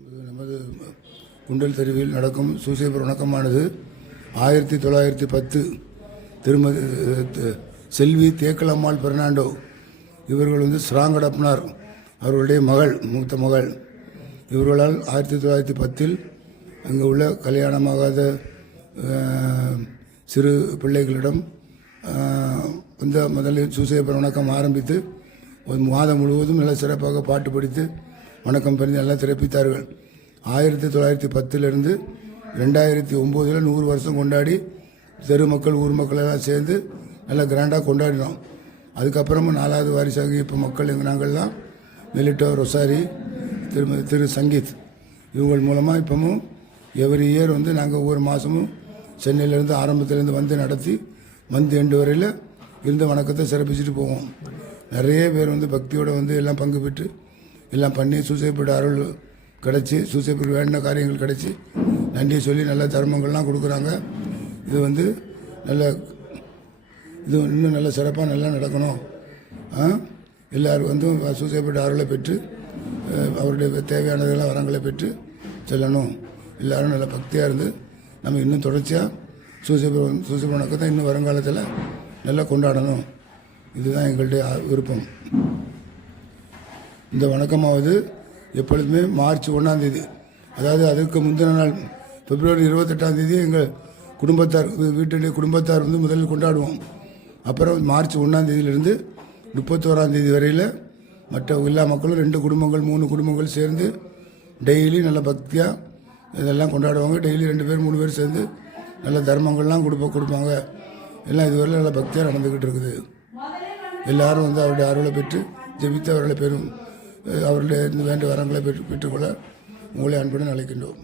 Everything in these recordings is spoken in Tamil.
நமது குண்டல் தெருவில் நடக்கும் சூசேபர் வணக்கமானது ஆயிரத்தி தொள்ளாயிரத்தி பத்து திருமதி செல்வி தேக்கலம்மாள் பெர்னாண்டோ. இவர்கள் வந்து ஸ்ராங்கடப்னார் அவர்களுடைய மகள் மூத்த மகள். இவர்களால் ஆயிரத்தி தொள்ளாயிரத்தி பத்தில் அங்கே உள்ள கல்யாணமாகாத சிறு பிள்ளைகளிடம் வந்த இந்த முதலில் சூசேபர் வணக்கம் ஆரம்பித்து ஒரு மாதம் முழுவதும் நல்ல சிறப்பாக பாட்டு படித்து வணக்கம் பெருந்து எல்லாம் சிறப்பித்தார்கள் ஆயிரத்தி தொள்ளாயிரத்தி பத்திலிருந்து ரெண்டாயிரத்தி ஒம்போதில் நூறு வருஷம் கொண்டாடி தெரு மக்கள் ஊர் மக்கள் எல்லாம் சேர்ந்து நல்லா கிராண்டாக கொண்டாடினோம். அதுக்கப்புறமும் நாலாவது வாரிசாகி இப்போ மக்கள் எங்கள் நாங்கள்லாம் மெலிட்டோ ரொசாரி திரு திரு சங்கீத் இவங்கள் மூலமாக இப்போவும் எவ்ரி இயர் வந்து நாங்கள் ஒவ்வொரு மாதமும் சென்னையிலேருந்து ஆரம்பத்திலேருந்து வந்து நடத்தி வந்து எண்டு வரையில் இருந்த வணக்கத்தை சிறப்பிச்சுட்டு போவோம். நிறைய பேர் வந்து பக்தியோடு வந்து எல்லாம் பங்கு பெற்று எல்லாம் பண்ணி சூசைப்பட்ட அருள் கிடச்சி சூசைப்பட்டு வேண்டின காரியங்கள் கிடச்சி. நன்றியை சொல்லி நல்ல தர்மங்கள்லாம் கொடுக்குறாங்க. இது வந்து நல்ல இது இன்னும் நல்ல சிறப்பாக நல்லா நடக்கணும். எல்லோரும் எல்லாரும் வந்து சூசைப்பட்ட அருளை பெற்று அவருடைய தேவையானதெல்லாம் வரங்களை பெற்று செல்லணும். எல்லோரும் நல்ல பக்தியாக இருந்து நம்ம இன்னும் தொடர்ச்சியாக சூசைபுரம் சூசைபுரம் தான் இன்னும் வருங்காலத்தில் நல்லா கொண்டாடணும். இதுதான் எங்களுடைய விருப்பம். இந்த வணக்கமாவது எப்பொழுதுமே மார்ச் ஒன்றாம் தேதி. அதாவது அதற்கு முந்தின நாள் பிப்ரவரி இருபத்தெட்டாம் தேதி எங்கள் குடும்பத்தார் வீ- வீட்டுடைய குடும்பத்தார் வந்து முதலில் கொண்டாடுவோம். அப்புறம் மார்ச் ஒன்றாம் தேதியிலிருந்து முப்பத்தோராம் தேதி வரையில் மற்ற எல்லா மக்களும் ரெண்டு குடும்பங்கள் மூணு குடும்பங்கள் சேர்ந்து டெய்லி நல்ல பக்தியாக இதெல்லாம் கொண்டாடுவாங்க. டெய்லி ரெண்டு பேர் மூணு பேர் சேர்ந்து நல்ல தர்மங்கள்லாம் கொடுப்ப கொடுப்பாங்க. எல்லாம் இதுவரையில் நல்ல பக்தியாக நடந்துக்கிட்டு இருக்குது. எல்லாரும் வந்து அவருடைய அருளை பெற்று ஜெபித்து அவர்களை பெறும். அவருடைய இந்த வேண்டிய வரங்களை பெற்று பெற்றுக்கொள்ள உங்களை அன்புடன் அழைக்கின்றோம்.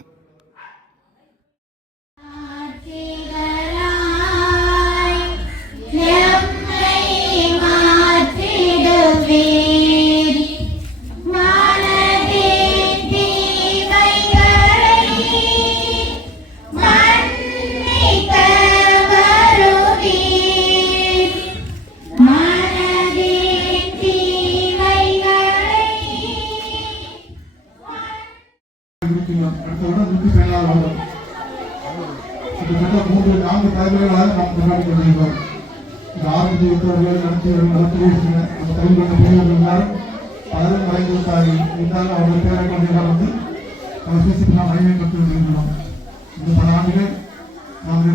இருக்கிறோம் அடுத்தவுடன் நூற்றி பதினாறு வருடம் கிட்டத்தட்ட மூன்று நான்கு தலைமுறைகளாக நாம் கொண்டாடி கொண்டிருக்கிறோம் இந்த ஆரம்பத்தில் இருப்பவர்கள் நடத்தி நடத்தி இருக்கிற அந்த கைவிட்ட பெரியவர்கள் எல்லாரும் பலரும் மறைந்து இருந்தாலும் அவர்கள் பேரை கொண்டெல்லாம் வந்து அவர் சூசிப்பு நாம் மகிமைப்பட்டு வருகிறோம் இந்த பல ஆண்டுகள் நாம்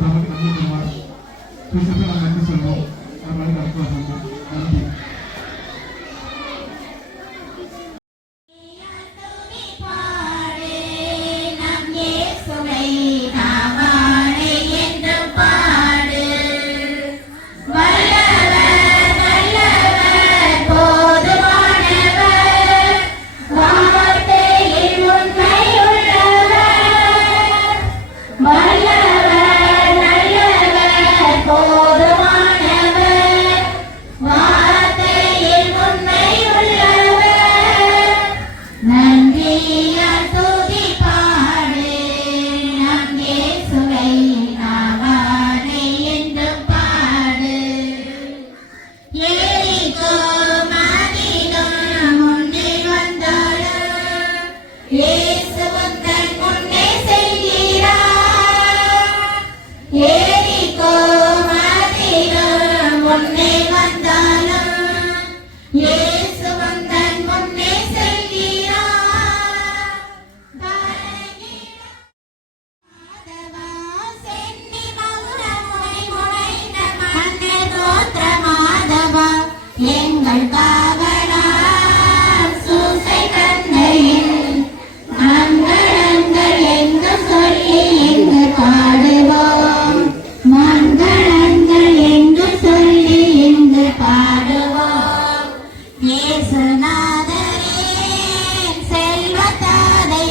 நமக்கு நன்றி நாம் நன்றி சொல்வோம் Yeah. எங்கள் காவலார் சூசை தந்தையில் மங்களங்கள் எங்கு சொல்லி எங்கு பாடுவோம். மங்களங்கள் எங்கு சொல்லி எங்கு பாடுவோம். இயேசுநாதரே செல்வத்தாதை